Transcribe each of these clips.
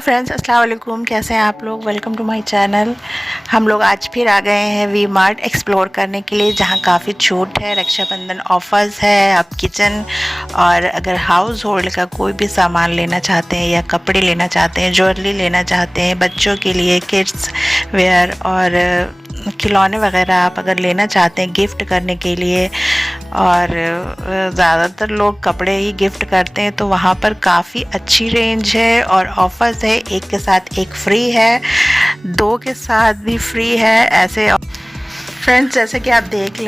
Friends, अस्सलाम वालेकुम। कैसे हैं आप लोग? Welcome to my channel. हम लोग आज फिर आ गए हैं वी मार्ट एक्सप्लोर करने के लिए, जहां काफ़ी छूट है, रक्षाबंधन ऑफर्स है। आप किचन और अगर हाउस होल्ड का कोई भी सामान लेना चाहते हैं या कपड़े लेना चाहते हैं, ज्वेलरी लेना चाहते हैं, बच्चों के लिए किड्स वेयर और खिलौने वगैरह आप अगर लेना चाहते हैं गिफ्ट करने के लिए, और ज़्यादातर लोग कपड़े ही गिफ्ट करते हैं, तो वहाँ पर काफ़ी अच्छी रेंज है और ऑफर्स है। एक के साथ एक फ्री है, दो के साथ भी फ्री है। ऐसे फ्रेंड्स, जैसे कि आप देख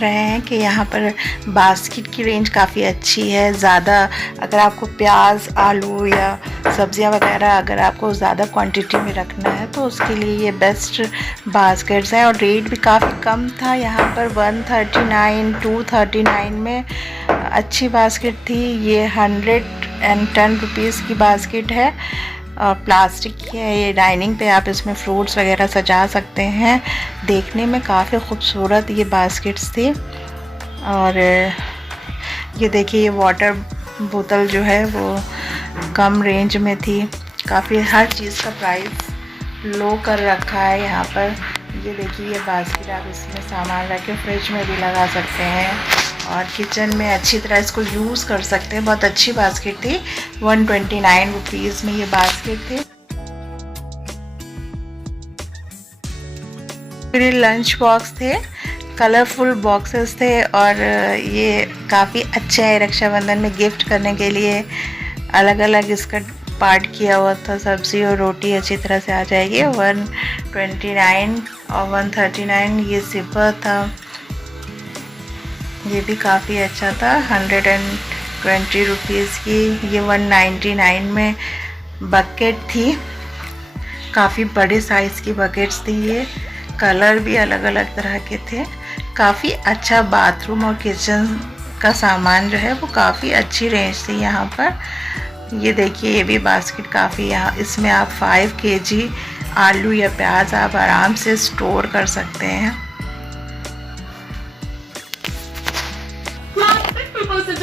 रहे हैं कि यहाँ पर बास्केट की रेंज काफ़ी अच्छी है। ज़्यादा अगर आपको प्याज, आलू या सब्जियाँ वगैरह अगर आपको ज़्यादा क्वांटिटी में रखना है तो उसके लिए ये बेस्ट बास्केट्स हैं। और रेट भी काफ़ी कम था, यहाँ पर 139, 239 में अच्छी बास्केट थी। ये 110 रुपीज़ की बास्केट है और प्लास्टिक की है। ये डाइनिंग पे आप इसमें फ्रूट्स वगैरह सजा सकते हैं। देखने में काफ़ी खूबसूरत ये बास्केट्स थी। और ये देखिए, ये वाटर बोतल जो है वो कम रेंज में थी। काफ़ी हर चीज़ का प्राइस लो कर रखा है यहाँ पर। ये देखिए, ये बास्केट आप इसमें सामान रख के फ्रिज में भी लगा सकते हैं और किचन में अच्छी तरह इसको यूज़ कर सकते हैं। बहुत अच्छी बास्केट थी। 129 रुपीज़ में ये बास्केट थी। फिर लंच बॉक्स थे, कलरफुल बॉक्सेस थे और ये काफ़ी अच्छे हैं रक्षाबंधन में गिफ्ट करने के लिए। अलग अलग इसका पार्ट किया हुआ था, सब्ज़ी और रोटी अच्छी तरह से आ जाएगी। 129 और 139 ये सिपर था, ये भी काफ़ी अच्छा था। 120 रुपीज़ की ये 199 में बकेट थी। काफ़ी बड़े साइज़ की बकेट्स थी ये। कलर भी अलग अलग तरह के थे। काफ़ी अच्छा बाथरूम और किचन का सामान जो है वो काफ़ी अच्छी रेंज थी यहाँ पर। ये देखिए, ये भी बास्केट काफ़ी, यहाँ इसमें आप 5 kg आलू या प्याज आप आराम से स्टोर कर सकते हैं।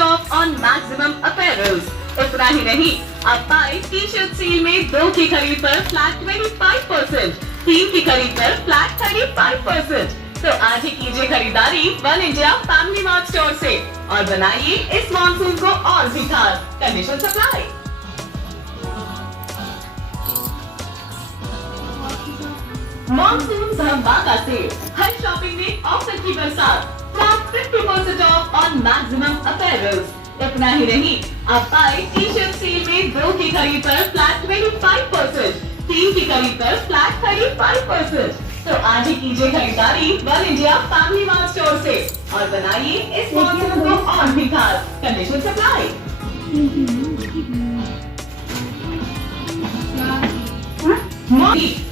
Of on maximum apparels. इतना ही नहीं, आप पाए टी शर्ट सेल में 2 की खरीद पर फ्लैट 25%, 3 की खरीद पर फ्लैट 35%। तो आज ही कीजिए खरीदारी one India family mart store से और बनाइए इस मानसून को और भी खास। Condition supply. मानसून धमाका सेल, हर शॉपिंग में ऑफर की बरसात। 50% ऑफ ऑन मैक्सिमम अपैरल्स। इतना ही नहीं, आप पाए टी शर्ट सेल में 2 की खरीद पर फ्लैट 25%, 3 की खरीद पर फ्लैट 35%। तो आज ही कीजिए खरीदारी one India family mart store से और बनाइए इस मौसम को और भी खास। Condition supply.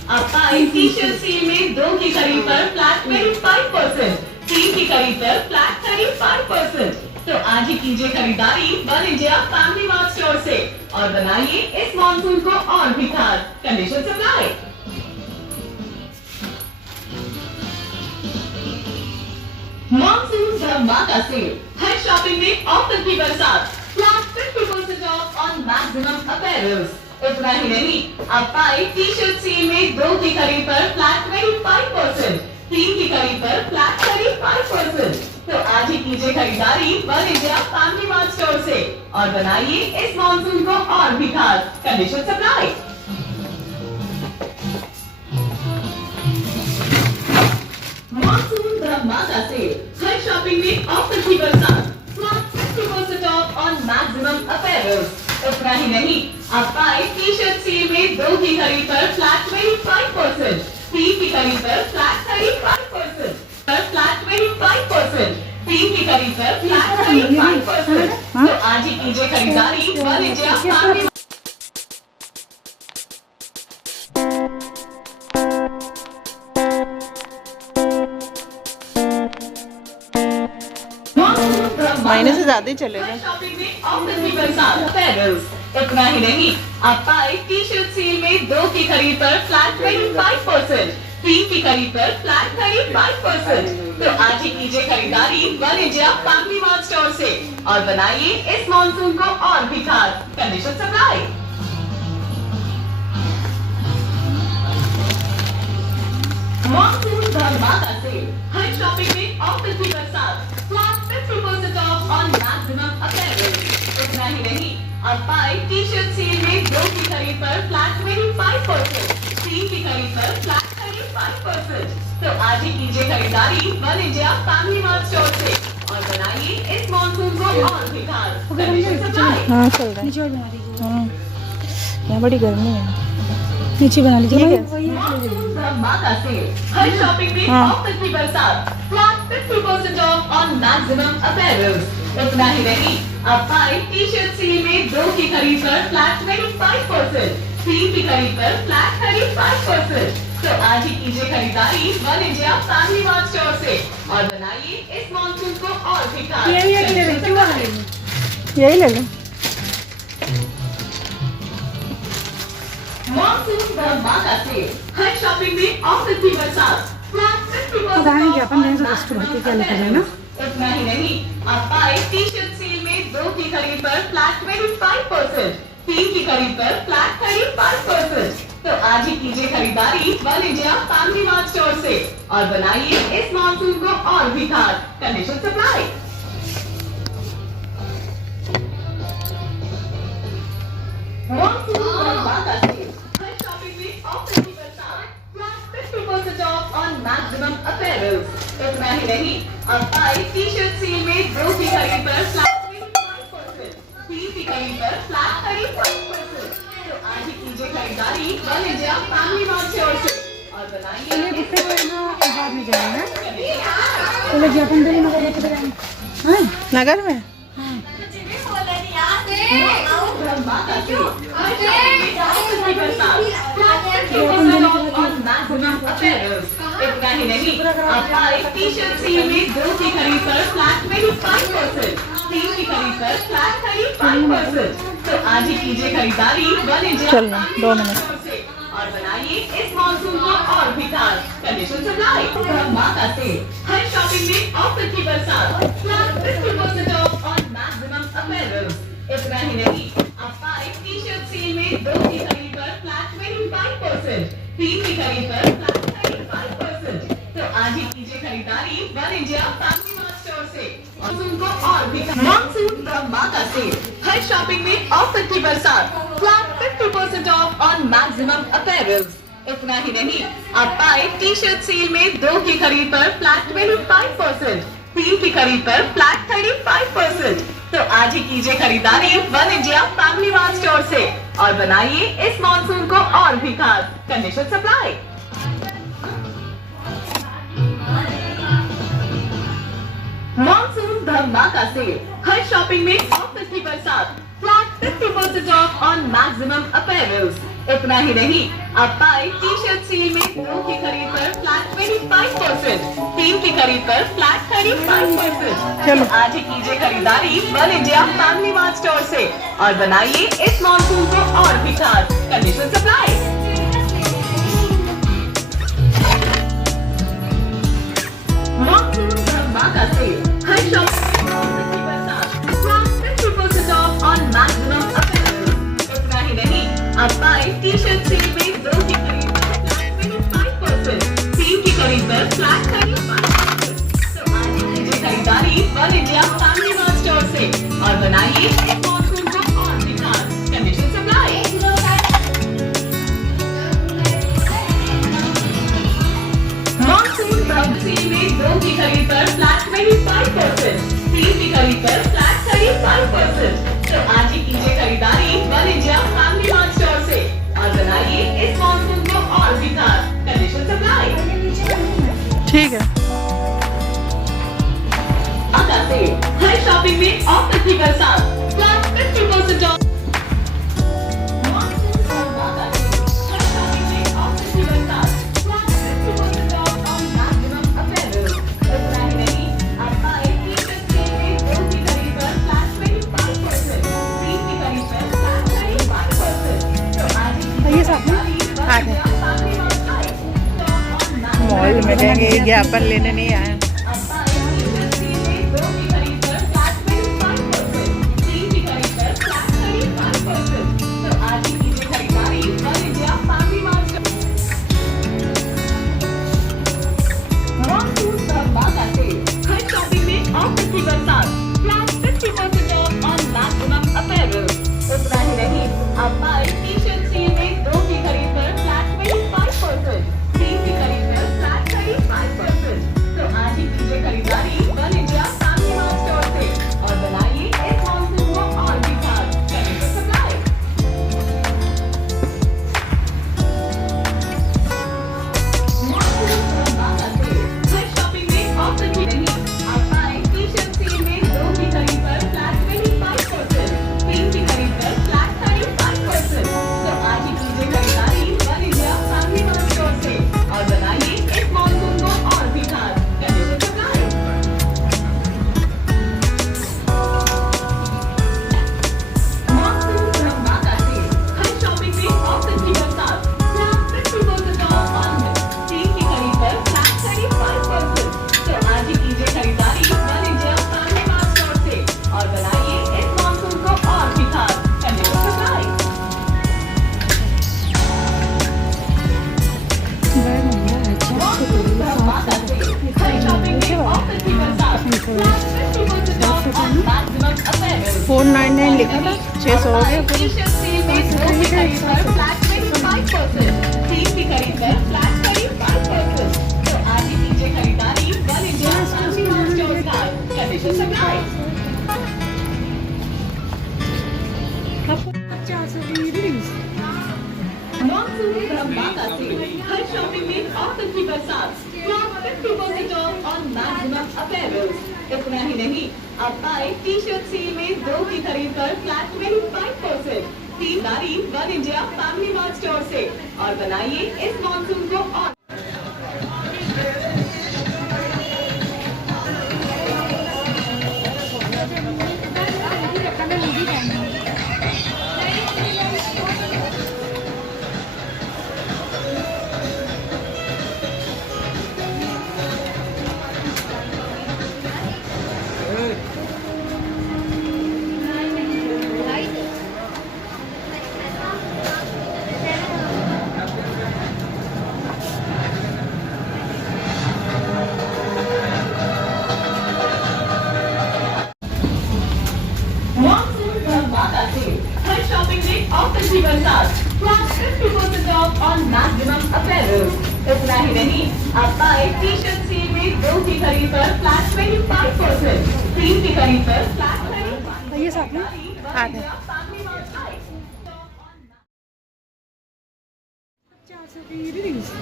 आप पाए टी शर्ट सेल में 2 की खरीद पर फ्लैट 25%, 3 की खरीद पर फ्लैट 35%। तो आज ही कीजिए खरीदारी one India family mart store से और बनाइए इस मॉनसून को और भी खास। Condition supply. मॉनसून धमाका सेल, हर शॉपिंग में ऑफर की बरसात। Flat 50% off on maximum apparels. इतना ही नहीं, आप पाए टी शर्ट सेल में 2 की खरीद पर फ्लैट 25%, 3 की खरीद पर फ्लैट 35%। तो आज ही कीजिए खरीदारी one India family mart store से और बनाइए इस मॉनसून को और भी खास। Condition supply. मानसून धमाका सेल, हर शॉपिंग में ऑफर की बरसात। 50% ऑफ ऑन मैक्सिमम अपैरल्स। इतना ही नहीं, आप पाए टी शर्ट सेल में 2 की खरीद पर फ्लैट 25%, 3 की खरीद पर फ्लैट 35%, फ्लैट 25%, 3 की खरीद पर फ्लैट 35%। तो आज ही कीजिए खरीदारी वन इंडिया फैमिली। महीने से ज़्यादा ही चलेगा। शॉपिंग में ऑफर की बरसात। पैरल्स। इतना ही नहीं, आप पाए टी शर्ट सेल में 2 की खरीद पर फ्लैट 25%, 3 की खरीद पर फ्लैट 35%। तो आज ही कीजिए खरीदारी one India family mart store से और बनाइए इस मॉनसून को और भी खास। Condition supply. में ऑफर की बरसात, flat 50% off on maximum apparel. इतना ही नहीं, अब पाए टी शर्ट सेल में 2 की खरीद पर फ्लैट 25%, 3 की खरीद पर फ्लैट 35%। तो आज ही कीजिए खरीदारी one India family mart store से और बनाइए इस मानसून को और भी खास। Condition supply. हाँ चल रहा है। नीचे और बना लीजिए। हाँ, यहाँ बड़ी गर्मी है। नीचे बना लीजिए। ठीक है। वही मानसून धमाका सेल, हर शॉपिंग में हाँ। ऑफर की बरसात, flat 50% off on maximum apparels. इतना ही नहीं, अब पाए टी शर्ट सेल में 2 की खरीद पर फ्लैट 25%, 3 की खरीद पर फ्लैट 35%। तो आज ही कीजिए खरीदारी one India family mart store से और बनाइए इस मानसून को और भी खास। यही है कि ले लें, क्यों वाला लेंगे? यही ले लो। मानसून धमाका सेल, हर शॉपिंग में ऑफर की बरसात, फ्लैट 50% बताएं कि of upon on range register होती है, क्या लिखा जाए ना? इतना ही नहीं, अब पाए टी शर्ट सेल में 2 की खरीद पर फ्लैट 25%, 3 की खरीद पर फ्लैट 35%। तो आज ही कीजिए खरीदारी one India family mart store से और बनाइए इस मानसून को और भी खास। Condition supply. मानसून धमाका सेल, हर शॉपिंग में ऑफर की बरसात, flat 50% off on maximum apparels. इतना ही नहीं, अब पाए टी शर्ट सेल में 2 की खरीद पर फ्लैट 25%, 3 की खरीद पर फ्लैट 35%। तो आज ही कीजिए खरीदारी one India family mart store से और बनाइए पहले गुस्से को है ना, बाद में जाएगा। पहले जी अपन दिल्ली नगर लेके जाएंगे। हाँ नगर में धमाका सेल, हर शॉपिंग में ऑफर की बरसात, flat 50% off on maximum apparels. इतना ही नहीं, अब पाए टी शर्ट सेल में 2 की खरीद पर फ्लैट 25%, 3 की खरीद पर फ्लैट 35%। तो आज ही कीजिए खरीदारी वन इंडिया चलना, फैमिली 2 मार्ट मिनट। स्टोर से और बनाइए इस मानसून को और भी खास। Condition supply. धमाका सेल, हर शॉपिंग में ऑफर की बरसात, flat 50% off on maximum apparels. इतना ही नहीं, अब पाए टी शर्ट सेल में 2 की खरीद पर फ्लैट 25%, 3 की खरीद पर फ्लैट 35%। तो आज ही कीजिए खरीदारी one India family mart store से मानसून को और भी मानसून धमाका सेल, हर शॉपिंग में ऑफर की बरसात, flat 50% off on maximum apparels. इतना ही नहीं, अब पाए टी शर्ट सेल में 2 की खरीद पर फ्लैट 25%, 3 की खरीद पर फ्लैट 35%। तो आज ही कीजिए खरीदारी one India family mart store से और बनाइए इस मानसून को और भी खास। Condition supply. मानसून धमाका सेल, हर शॉपिंग में ऑफर की बरसात, flat 50% off on maximum apparels. इतना ही नहीं, अब पाए टी शर्ट सेल में 2 की खरीद पर फ्लैट 25%, 3 की खरीद पर फ्लैट 35%। चलो। आज ही कीजिए खरीदारी one India family mart store से और बनाइए इस मानसून को और भी खास। Condition supply. मानसून धमाका सेल, हर शॉपिंग में ऑफर की बरसात, flat 50% off on maximum apparels. इतना ही नहीं, अब पाए टी शर्ट सेल में 2 की खरीद पर फ्लैट 25%, 3 की खरीद पर फ्लैट 35%। तो आज ही कीजिए खरीदारी one India family mart store से और बनाइए इस मानसून को और भी खास। Condition supply. मानसून धमाका सेल में 2 की खरीद पर फ्लैट 25%, 3 की खरीद पर फ्लैट 35%। तो आज ही कीजिए खरीदारी one India family mart store से और बनाइए इस मानसून को और भी खास। Condition supply. ठीक है। धमाका सेल, हर शॉपिंग में ऑफर की बरसात, फ्लैट 50% ऑफ। मानसून धमाका सेल, हर शॉपिंग में ऑफर की बरसात, flat 50% off on maximum apparels. इतना ही नहीं, अब पाए टी शर्ट सेल में 2 की खरीद पर फ्लैट 25%, 3 की खरीद पर फ्लैट 35%। तो आज ही ये साथ में आ गए। मॉल में जाएंगे, ज्ञापन लेने नहीं आए। लिखा था 600 हो गया पूरी। टी-शर्ट सेल में 2 की खरीद पर फ्लैट 25%, 3 की खरीद पर फ्लैट 35%। तो आज ही कीजिए खरीदारी one India family mart store का। Condition supply. आपको 400 की रीडिंग्स मॉनसून धमाका सेल, हर शॉपिंग में ऑफर की बरसात। Flat 50% off on maximum apparels. इतना ही नहीं, अब पाए टी-शर्ट सेल में 2 की खरीद पर फ्लैट 25%, 3 खरीदारी one India family mart store से। और बनाइए इस मॉनसून को ऑन। मॉनसून धमाका सेल, हर शॉपिंग में ऑफर की बरसात। Flat 50% off on maximum apparels. इतना ही नहीं, अब पाए टी-शर्ट सेल में 2 की खरीद पर फ्लैट 25%, 3 की खरीद पर फ्लैट 35%। ये साथ में आ गए। 400 की रीडिंग्स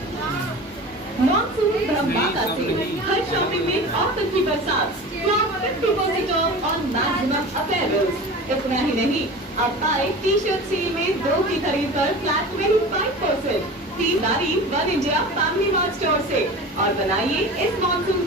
मॉनसून धमाका सेल, हर शॉपिंग में ऑफर की बरसात। Flat 50% off on maximum apparels. इतना ही नहीं, अब पाए टी-शर्ट सेल में 2 की खरीद पर फ्लैट 25%, 3 खरीदारी one India family mart store से। और बनाइए इस मॉनसून